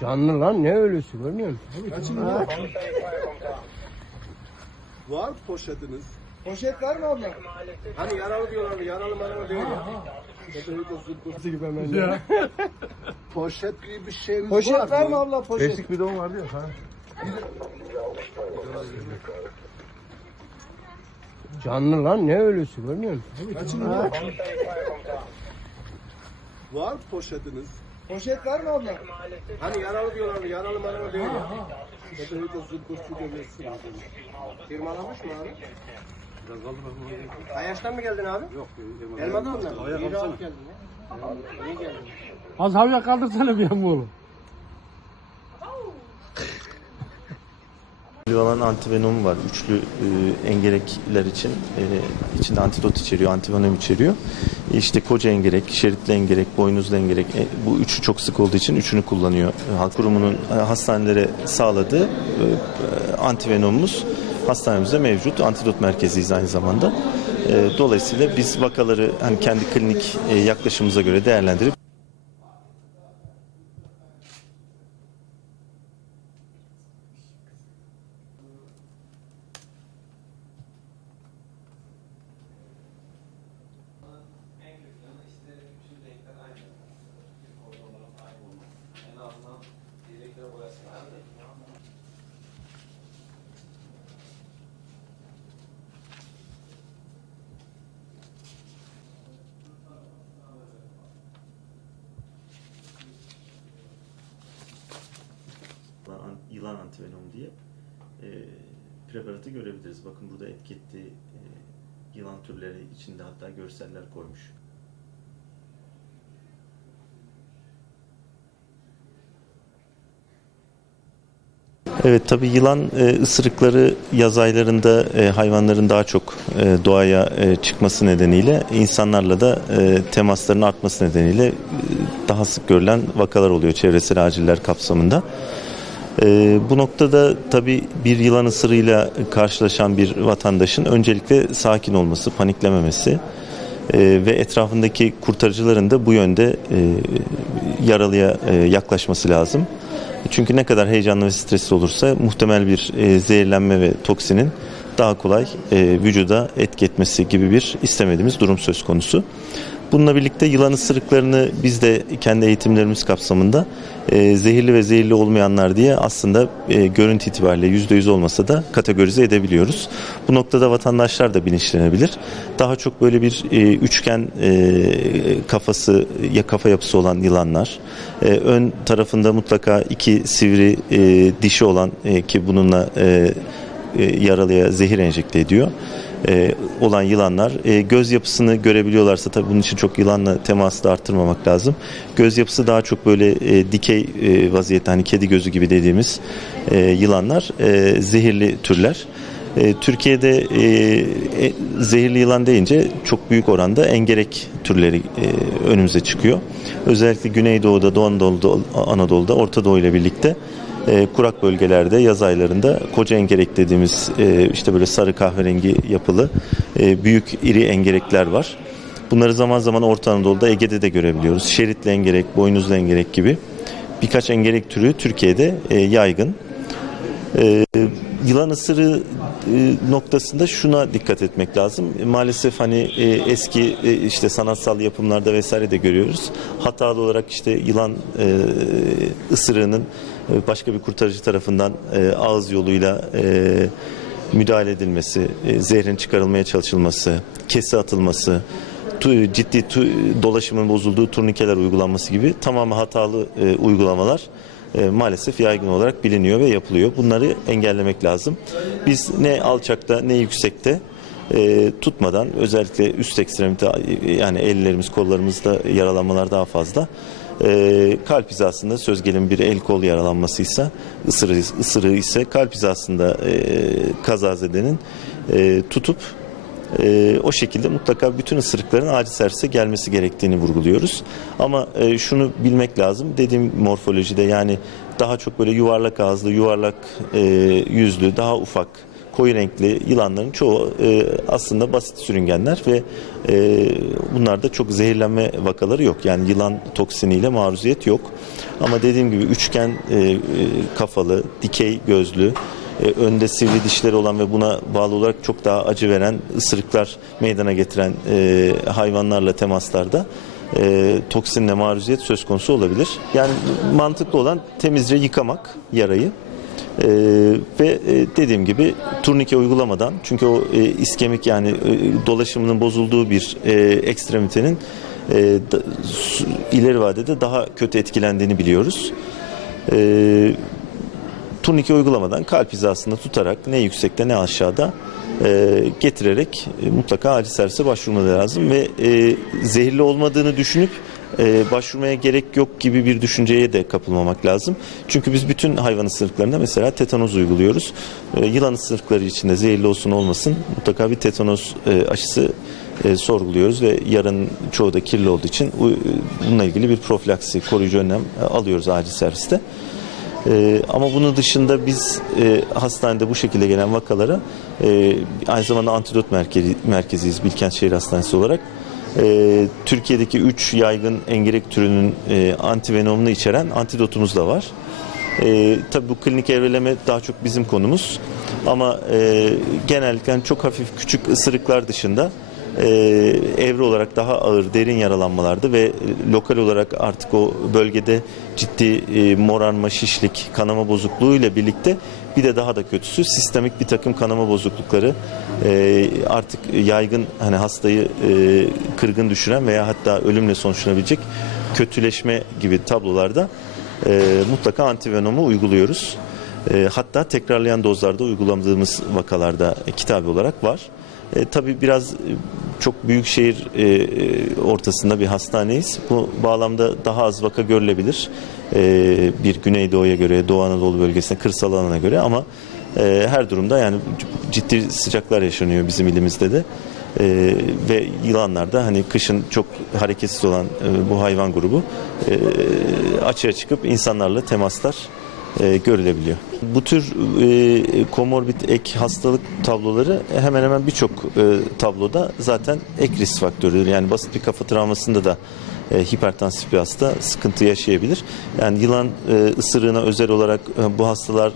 Canlı lan ne ölüsü görmüyor musun? Var poşetiniz. Poşet var mı abla? Hani yaralı diyorlardı yaralı maralı değil ya. Nasıl gibi hemen ya. Poşet gibi bir şeyiniz Poşet var, var mı abla poşet? Beşik bidon vardı ya. Ha. Canlı lan ne ölüsü görmüyor musun? Var poşetiniz. Poşet var mı abla? Hani yaralı diyorlardı yaralı maralı değil ya. Firmalamış mı abi? Ayaş'tan mı geldin abi? Yok. Elmadan mı? İyi geldin ya. İyi geldin. Az havya kaldırsana bir an oğlum. Olan antivenom var. Üçlü e, engerekler için e, içinde antidot içeriyor, antivenom içeriyor. İşte koca engerek, şeritli engerek, boynuzlu engerek e, bu üçü çok sık olduğu için üçünü kullanıyor. E, Halk kurumunun e, hastanelere sağladığı e, e, antivenomumuz hastanemizde mevcut. Antidot merkeziyiz aynı zamanda. E, dolayısıyla biz vakaları hani kendi klinik e, yaklaşımımıza göre değerlendirip an- yılan antivenom diye e, preparatı görebiliriz. Bakın burada etiketli e, yılan türleri içinde hatta görseller koymuş. Evet tabi yılan e, ısırıkları yaz aylarında e, hayvanların daha çok e, doğaya e, çıkması nedeniyle insanlarla da e, temasların artması nedeniyle e, daha sık görülen vakalar oluyor çevresel aciller kapsamında. E, bu noktada tabi bir yılan ısırığıyla karşılaşan bir vatandaşın öncelikle sakin olması, paniklememesi e, ve etrafındaki kurtarıcıların da bu yönde e, yaralıya e, yaklaşması lazım. Çünkü ne kadar heyecanlı ve stresli olursa muhtemel bir e, zehirlenme ve toksinin daha kolay e, vücuda etki etmesi gibi bir istemediğimiz durum söz konusu. Bununla birlikte yılan ısırıklarını biz de kendi eğitimlerimiz kapsamında e, zehirli ve zehirli olmayanlar diye aslında e, görüntü itibariyle %100 olmasa da kategorize edebiliyoruz. Bu noktada vatandaşlar da bilinçlenebilir. Daha çok böyle bir e, üçgen e, kafası ya kafa yapısı olan yılanlar, e, ön tarafında mutlaka iki sivri e, dişi olan e, ki bununla e, e, yaralıya zehir enjekte ediyor e, olan yılanlar e, göz yapısını görebiliyorlarsa tabii bunun için çok yılanla teması da arttırmamak lazım. Göz yapısı daha çok böyle e, dikey vaziyette hani kedi gözü gibi dediğimiz yılanlar zehirli türler. Türkiye'de zehirli yılan deyince çok büyük oranda engerek türleri önümüze çıkıyor. Özellikle Güneydoğu'da, Doğu Anadolu'da, Anadolu'da Orta Doğu ile birlikte e, kurak bölgelerde yaz aylarında koca engerek dediğimiz e, işte böyle sarı kahverengi yapılı e, büyük iri engerekler var. Bunları zaman zaman Orta Anadolu'da Ege'de de görebiliyoruz. Şeritli engerek, boynuzlu engerek gibi birkaç engerek türü Türkiye'de e, yaygın. E, yılan ısırığı e, noktasında şuna dikkat etmek lazım. Maalesef hani e, eski e, işte sanatsal yapımlarda vesaire de görüyoruz. Hatalı olarak işte yılan ısırığının başka bir kurtarıcı tarafından ağız yoluyla müdahale edilmesi, zehrin çıkarılmaya çalışılması, kesi atılması, ciddi dolaşımın bozulduğu turnikeler uygulanması gibi tamamı hatalı uygulamalar e, maalesef yaygın olarak biliniyor ve yapılıyor. Bunları engellemek lazım. Biz ne alçakta ne yüksekte e, tutmadan özellikle üst ekstremite yani ellerimiz kollarımızda yaralanmalar daha fazla. E, kalp hizasında söz gelimi bir el kol yaralanmasıysa ısırığı, ısırığı ise kalp hizasında e, kazazedenin e, tutup e, o şekilde mutlaka bütün ısırıkların acil servise gelmesi gerektiğini vurguluyoruz. Ama e, şunu bilmek lazım. Dediğim morfolojide yani daha çok böyle yuvarlak ağızlı, yuvarlak e, yüzlü, daha ufak koyu renkli yılanların çoğu e, aslında basit sürüngenler ve e, bunlarda çok zehirlenme vakaları yok. Yani yılan toksiniyle maruziyet yok. Ama dediğim gibi üçgen e, e, kafalı, dikey gözlü, e, önde sivri dişleri olan ve buna bağlı olarak çok daha acı veren ısırıklar meydana getiren e, hayvanlarla temaslarda e, toksinle maruziyet söz konusu olabilir. Yani mantıklı olan temizce yıkamak yarayı. E, ve e, dediğim gibi turnike uygulamadan çünkü o e, iskemik yani e, dolaşımının bozulduğu bir e, ekstremitenin e, da- ileri vadede daha kötü etkilendiğini biliyoruz. E, turnike uygulamadan kalp hizasında tutarak ne yüksekte ne aşağıda e, getirerek e, mutlaka acil servise başvurmaları lazım ve e, zehirli olmadığını düşünüp e, başvurmaya gerek yok gibi bir düşünceye de kapılmamak lazım. Çünkü biz bütün hayvan ısırıklarında mesela tetanoz uyguluyoruz. E, yılan ısırıkları içinde zehirli olsun olmasın mutlaka bir tetanoz e, aşısı e, sorguluyoruz ve yarın çoğu da kirli olduğu için u- bununla ilgili bir profilaksi koruyucu önlem e, alıyoruz acil serviste. Ee, ama bunun dışında biz e, hastanede bu şekilde gelen vakalara e, aynı zamanda antidot merkezi, merkeziyiz Bilkent Şehir Hastanesi olarak. E, Türkiye'deki 3 yaygın engerek türünün e, antivenomunu içeren antidotumuz da var. E, tabii bu klinik evreleme daha çok bizim konumuz. Ama e, genellikle hani çok hafif küçük ısırıklar dışında e, evre olarak daha ağır derin yaralanmalarda ve lokal olarak artık o bölgede ciddi e, morarma, şişlik, kanama bozukluğu ile birlikte bir de daha da kötüsü sistemik bir takım kanama bozuklukları e, artık yaygın hani hastayı e, kırgın düşüren veya hatta ölümle sonuçlanabilecek kötüleşme gibi tablolarda e, mutlaka antivenomu uyguluyoruz. E, hatta tekrarlayan dozlarda uygulamadığımız vakalarda e, kitabi olarak var. E, tabii biraz e, çok büyük şehir e, e, ortasında bir hastaneyiz. Bu bağlamda daha az vaka görülebilir. E, bir Güneydoğu'ya göre, Doğu Anadolu bölgesine, kırsal alana göre ama e, her durumda yani ciddi sıcaklar yaşanıyor bizim ilimizde de. E, ve yılanlar da hani kışın çok hareketsiz olan e, bu hayvan grubu e, açığa çıkıp insanlarla temaslar e, görülebiliyor. Bu tür e, komorbid ek hastalık tabloları hemen hemen birçok e, tabloda zaten ek risk faktörüdür. Yani basit bir kafa travmasında da hipertansif bir hasta sıkıntı yaşayabilir. Yani yılan ısırığına özel olarak bu hastalar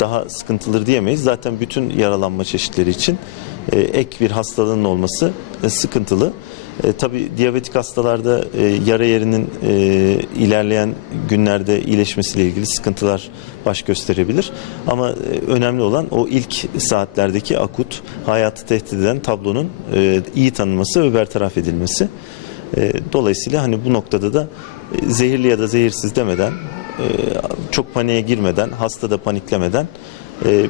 daha sıkıntılıdır diyemeyiz. Zaten bütün yaralanma çeşitleri için e, ek bir hastalığın olması e, sıkıntılı. E, tabii diyabetik hastalarda e, yara yerinin e, ilerleyen günlerde iyileşmesiyle ilgili sıkıntılar baş gösterebilir. Ama e, önemli olan o ilk saatlerdeki akut hayatı tehdit eden tablonun e, iyi tanınması ve bertaraf edilmesi. E, dolayısıyla hani bu noktada da e, zehirli ya da zehirsiz demeden e, çok paniğe girmeden, hasta da paniklemeden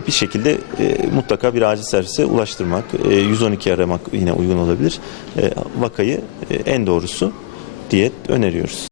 bir şekilde e, mutlaka bir acil servise ulaştırmak, e, 112 aramak yine uygun olabilir. E, vakayı e, en doğrusu diye öneriyoruz.